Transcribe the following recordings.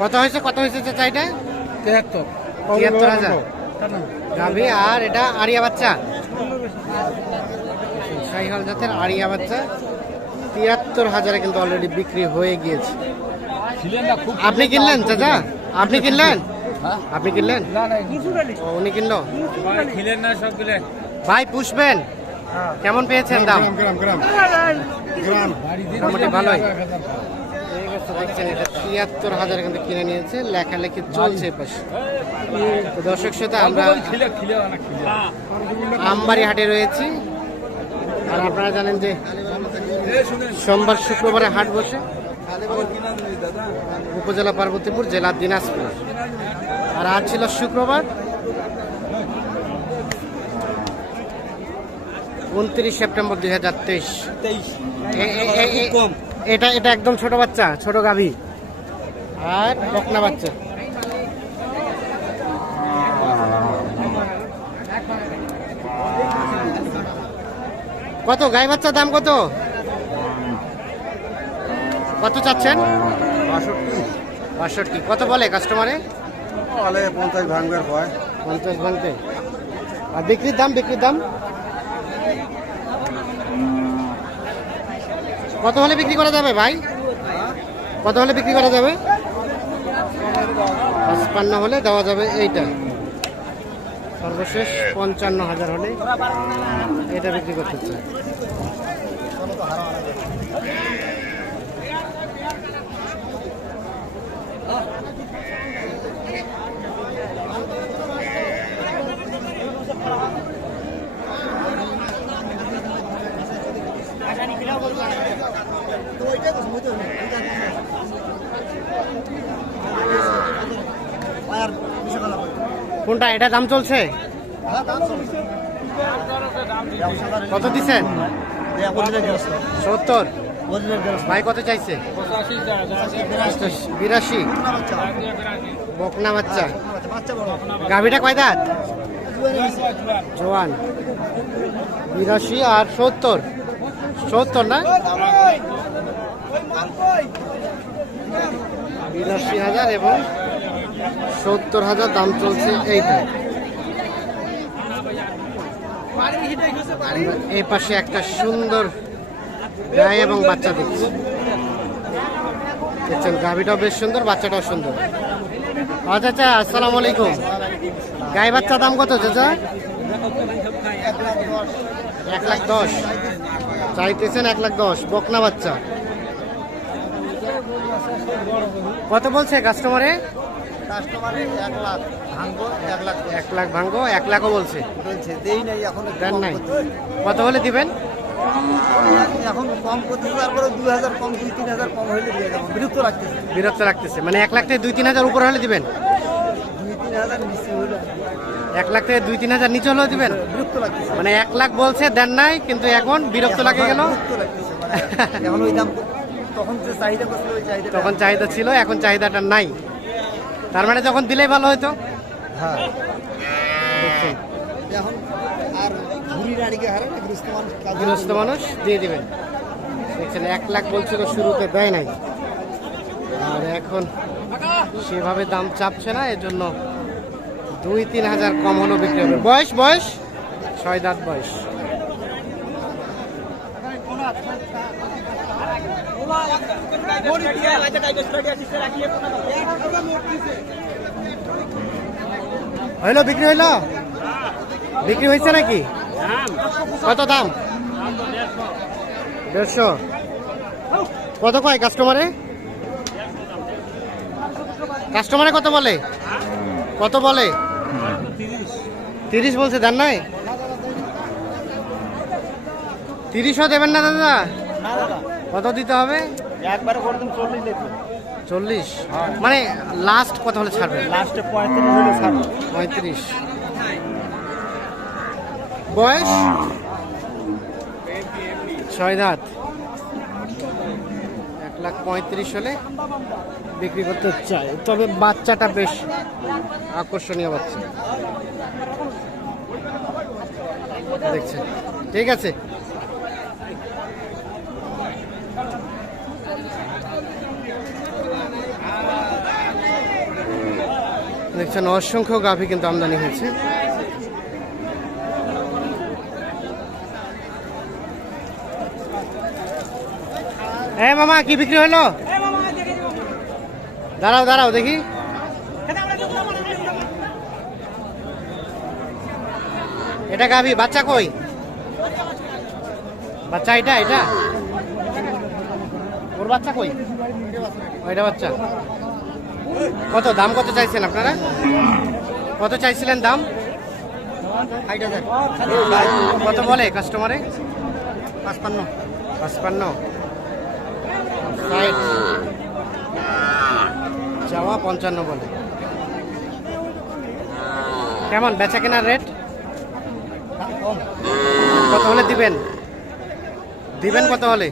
কত হয়েছে কত হয়েছে চাচা এটা তেহাত্তর তিয়াত্তর হাজার। গাভী আর এটা আরিয়া বাচ্চা? শাহিহাল জাতের আরিয়া বাচ্চা। তিয়াত্তর হাজারে কিন্তু অলরেডি বিক্রি হয়ে গিয়েছে। আপনি কিনলেন চাচা? আপনি কিনলেন? আপনি কিনলেন? উনি কিনলো? ভাই পুষবেন। কেমন পেয়েছেন দাম? গ্রাম গ্রাম গ্রাম। মোটামুটি ভালোই। আছে দেখছেন এটা তিয়াত্তর হাজার কিন্তু কিনে নিয়েছে লেখালেখি চলছে পাশে। তো দর্শক সাথে আমরা আমবাড়ি হাটে রয়েছি। আর আপনারা জানেন যে সোমবার শুক্রবারে হাট বসে। উপজেলা পার্বতীপুর জেলা দিনাজপুর। আর আজ ছিল শুক্রবার। উনত্রিশ সেপ্টেম্বর দুই হাজার তেইশ। এটা এটা একদম ছোট বাচ্চা ছোট গাভী। আর বকনা বাচ্চা। কত? গাই বাচ্চার দাম কত? কত চাচ্ছেন? বাষট্টি। কত বলে কাস্টমারে বলে পঞ্চাশ ভাঙবার হয় পঞ্চাশ ভাঙতে। আর বিক্রির দাম বিক্রির দাম? কত হলে বিক্রি করা যাবে ভাই? কত হলে বিক্রি করা যাবে? পাঁচপান্ন হলে দেওয়া যাবে এইটা। সর্বশেষ পঞ্চান্ন হাজার হলে এটা বিক্রি করতে চাই। কোনটা? এটা দাম চলছে? কত দিচ্ছেন? সত্তর। ভাই, কত চাইছে? বিরাশি। বকনা বাচ্চা। গাভিটা কয় দাঁত? জোয়ান। বিরাশি আর সত্তর। সত্তর না? বিরাশি হাজার এবং সত্তর হাজার দাম চলছে এইটা। এই পাশে একটা সুন্দর গায়ে এবং বাচ্চা দেখছি। দেখছেন, গাভিটাও বেশ সুন্দর, বাচ্চাটাও সুন্দর। আচ্ছা চাচা আসসালামু আলাইকুম। গায়ে বাচ্চা দাম কত, চাচা? এক লাখ দশ। চাইতেছেন এক লাখ দশ বকনা বাচ্চা। কত বলছে কাস্টমারে কাস্টমারে এক লাখ। ভাঙবো এক লাখ এক লাখ ভাঙ্গো এক লাখও বলছে। বলছে দেই নাই এখন দেন নাই। কত হলে দিবেন? এখন কম করতে তারপরে দুই হাজার কম দুই তিন হাজার কম হইলে দিয়ে যাব বিরক্ত লাগতেছে। বিরক্ত রাখতেছে মানে এক লাখ থেকে দুই তিন হাজার উপর হলে দিবেন? দুই তিন হাজার নিচে এক লাখ থেকে দুই তিন হাজার নিচে হলেও দিবেন? মানে এক লাখ বলছে দেন নাই কিন্তু এখন বিরক্ত লাগে গেল। মানে তখন চাহিদা ছিল এখন চাহিদাটা নাই। তার মানে যখন দিলেই ভালো হতো হ্যাঁ। গৃহস্থ মানুষ দিয়ে দিবেন। দেখছেন এক লাখ বলছিল শুরুতে দেয় নাই। আর এখন সেভাবে দাম চাপছে না এর জন্য দুই তিন হাজার কম হলেও বিক্রি হবে। বয়স বয়স? ছয় দাঁত বয়স। হইল, বিক্রি হইল? বিক্রি হয়েছে নাকি? কত দাম? দেড়শো। কত কয় কাস্টমারে কাস্টমারে কত বলে? কত বলে? তিরিশ বলছে, দেন নাই? তিরিশও দেবেন না দাদা? কত দিতে হবে? চল্লিশ। মানে লাস্ট কত হলে ছাড়বেন? লাস্টে পঁয়ত্রিশ হলে ছাড়বে পঁয়ত্রিশ। বয়স? ছয় দাঁত। লাখ পঁয়ত্রিশ হলে বিক্রি করতে চাই। তবে বাচ্চাটা বেশ আকর্ষণীয় বাচ্চা। দেখছেন। ঠিক আছে। দেখছেন, অসংখ্য গাভী কিন্তু আমদানি হয়েছে। এ মামা, কি বিক্রি হলো? দাঁড়াও দাঁড়াও, দেখি। এটা গাভি, বাচ্চা কই? বাচ্চা এটা এটা? ওর বাচ্চা কই? ওইটা বাচ্চা। কত, দাম কত চাইছেন আপনারা? কত চাইছিলেন দাম? কত বলে কাস্টমারে পাঁচপান্ন। পাঁচপান্ন। ষাট। পঞ্চান্ন বলে। কেমন, বেচা কেনার রেট কত হলে দিবেন? দিবেন কত হলে?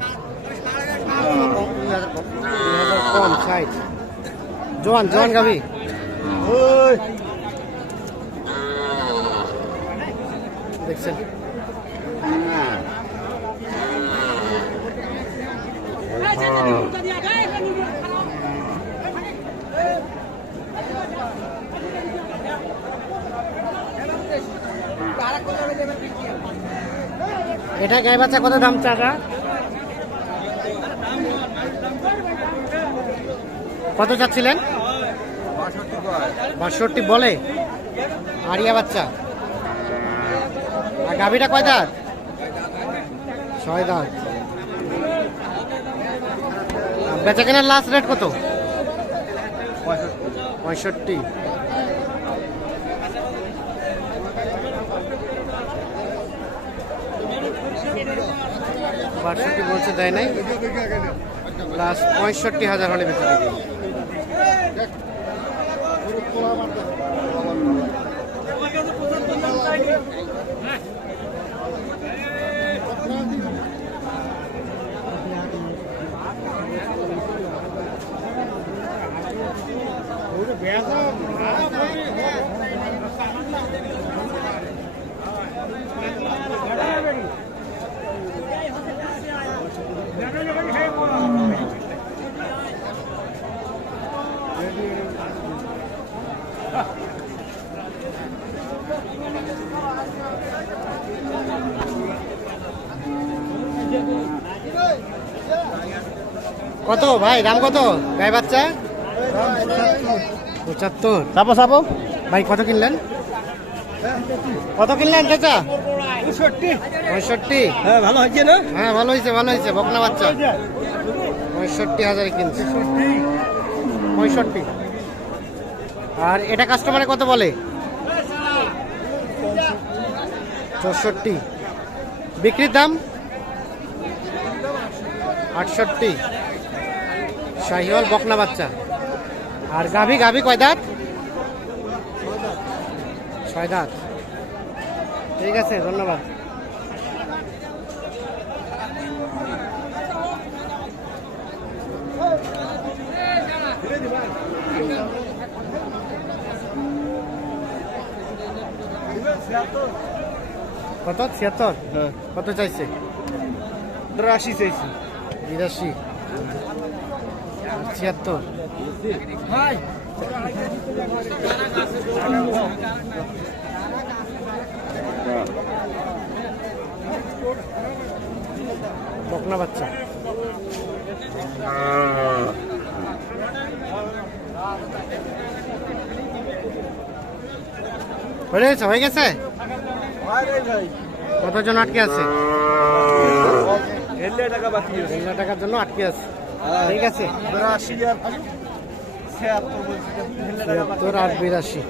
জোয়ান জোয়ান গাবি দেখছেন। এটা গায়ে বাচ্চা কত দাম চাটা কত চাচ্ছিলেন? বাষট্টি বলে। আরিয়া বাচ্চা। আর গাভিটা কয় দাঁত? ছয় দাঁত। বেচা কেনার লাস্ট রেট কত? পঁয়ষট্টি। বাষট্টি বলছে দেয় নাই। প্লাস পঁয়ষট্টি হাজার হলে বেঁচে দেবে কত ভাই দাম কত? গায়ে বাচ্চা? পঁচাত্তর। চাপো চাপো। ভাই কত কিনলেন? কত কিনলেন চাচা? পঁয়ষট্টি। হ্যাঁ ভালো হয়েছে না? হ্যাঁ ভালো হয়েছে ভালো হয়েছে বকনা বাচ্চা। পঁয়ষট্টি হাজারে কিনছে। পঁয়ষট্টি। আর এটা কাস্টমারে কত বলে? চৌষট্টি। বিক্রির দাম? আটষট্টি। শাহিওয়াল বকনা বাচ্চা। আর গাভি গাভি কয় দাঁত? ছয় দাঁত। ঠিক আছে ধন্যবাদ। কত? ছিয়াত্তর? কত চাইছে? আশি চাইছি। বিরাশি। ছিয়াত্তর। বকনা বাচ্চা। হয়ে গেছে হয়ে গেছে? কতজন আটকে আছে? টাকা বাকি টাকার জন্য আটকে আছে। ঠিক আছে? ছিয়াত্তর আট বিরাশি।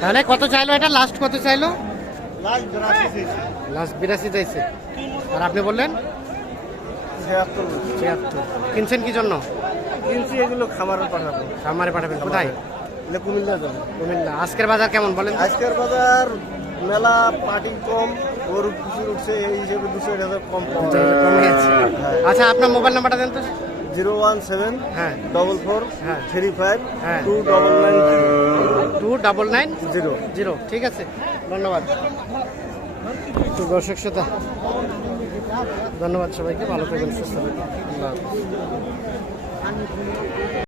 তাহলে কত চাইলো এটা? লাস্ট কত চাইলো? লাস্ট বিরাশি চাইছি। আর আপনি বললেন? ছিয়াত্তর। কিনছেন কি জন্য? কিনছি এগুলো খামারে পাঠাবো। খামারে পাঠাবেন। কোথায়? কুমিল্লা যাব কুমিল্লা। আজকের বাজার কেমন বলেন আজকের বাজার মেলা পার্টি কম। গরু কিছু উঠছে এই হিসেবে দুশো টাকা কম কমে গেছে। আচ্ছা আপনার মোবাইল নাম্বারটা দেন তো। জিরো ওয়ান সেভেন হ্যাঁ। ডবল ফোর হ্যাঁ। থ্রি ফাইভ হ্যাঁ। Two double nine two double nine zero. Zero. ঠিক আছে। ধন্যবাদ। তো দর্শক শ্রোতা ধন্যবাদ সবাইকে। ভালো থাকবেন সুস্থ থাকবেন।